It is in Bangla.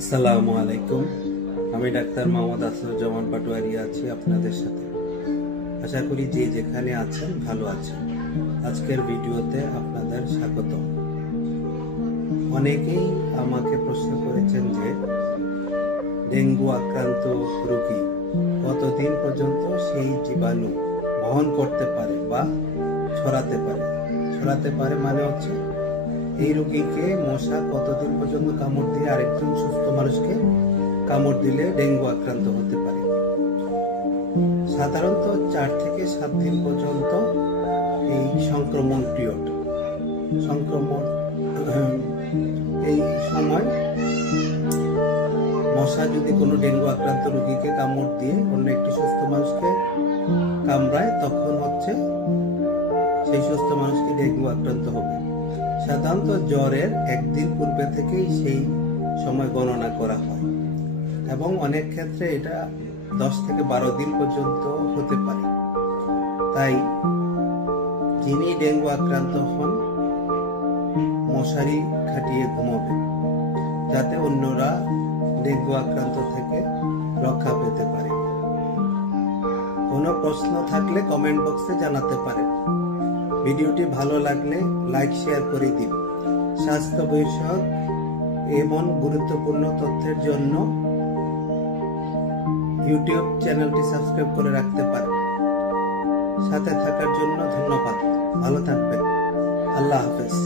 আসসালামু আলাইকুম। আমি ডাক্তার মোহাম্মদ আসরুজ্জামান পাটোয়ারি আছি আপনাদের সাথে। আশা করি যে যেখানে আছেন ভালো আছেন। আজকের ভিডিওতে আপনাদের স্বাগত। অনেকেই আমাকে প্রশ্ন করেছেন যে ডেঙ্গু আক্রান্ত রোগী কতদিন পর্যন্ত সেই জীবাণু বহন করতে পারে বা ছড়াতে পারে মানে হচ্ছে এই রোগীকে মশা কতদিন পর্যন্ত কামড় দিয়ে আরেকজন সুস্থ মানুষকে কামড় দিলে ডেঙ্গু আক্রান্ত হতে পারে। সাধারণত 4 থেকে 7 দিন পর্যন্ত এই সংক্রমণ পিরিয়ড। এই সময় মশা যদি কোনো ডেঙ্গু আক্রান্ত রোগীকে কামড় দিয়ে অন্য একটি সুস্থ মানুষকে কামড়ায়, তখন হচ্ছে সেই সুস্থ মানুষকে ডেঙ্গু আক্রান্ত হবে। সাধারণত জ্বরের একদিন পূর্বে থেকেই সেই সময় গণনা করা হয় এবং অনেক ক্ষেত্রে এটা 10 থেকে 12 দিন পর্যন্ত হতে পারে। তাই যিনি ডেঙ্গু আক্রান্ত হন মশারি খাটিয়ে ঘুমাবেন, যাতে অন্যরা ডেঙ্গু আক্রান্ত থেকে রক্ষা পেতে পারে। কোনো প্রশ্ন থাকলে কমেন্ট বক্সে জানাতে পারেন। ভিডিওটি ভালো লাগলে লাইক শেয়ার করে দিন। স্বাস্থ্য বিষয়ক এমন গুরুত্বপূর্ণ তথ্যের জন্য ইউটিউব চ্যানেলটি সাবস্ক্রাইব করে রাখতে পারেন। সাথে থাকার জন্য ধন্যবাদ। ভালো থাকবেন। আল্লাহ হাফেজ।